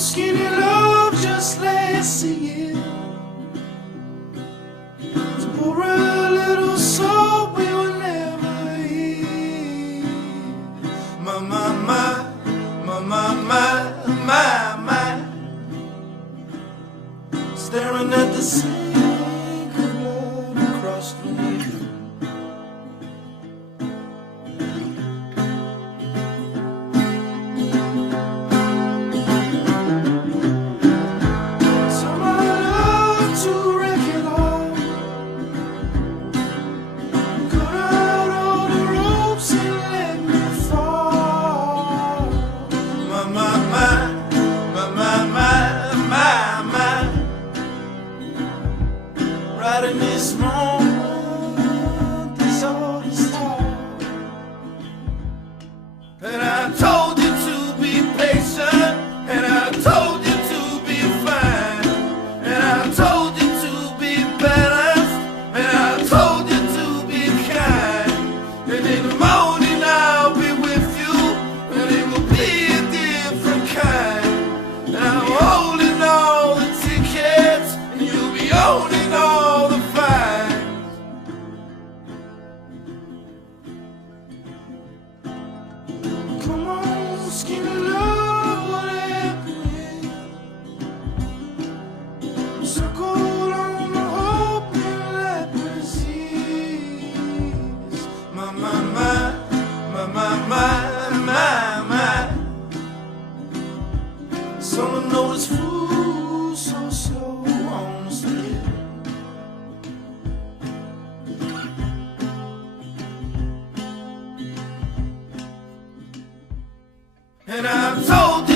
skinny love just last a year. To pour a little soul we will never hear. My, my, my, my, my, my, my, my. Staring at the sink of blood across from you. Right in this moment, this all is time. And I told you to be patient, and I told you to be fine, and I told you to be balanced, and I told you to be kind. And in the morning I'll be with you, and it will be a different kind. And I'm holding all the tickets, and you'll be owning all the fines. Come on, skinny love, what happened? Circled on the hope and leprosies. My, my, my, my, my, my, my, my. Someone knows food so slow on the street. And I've told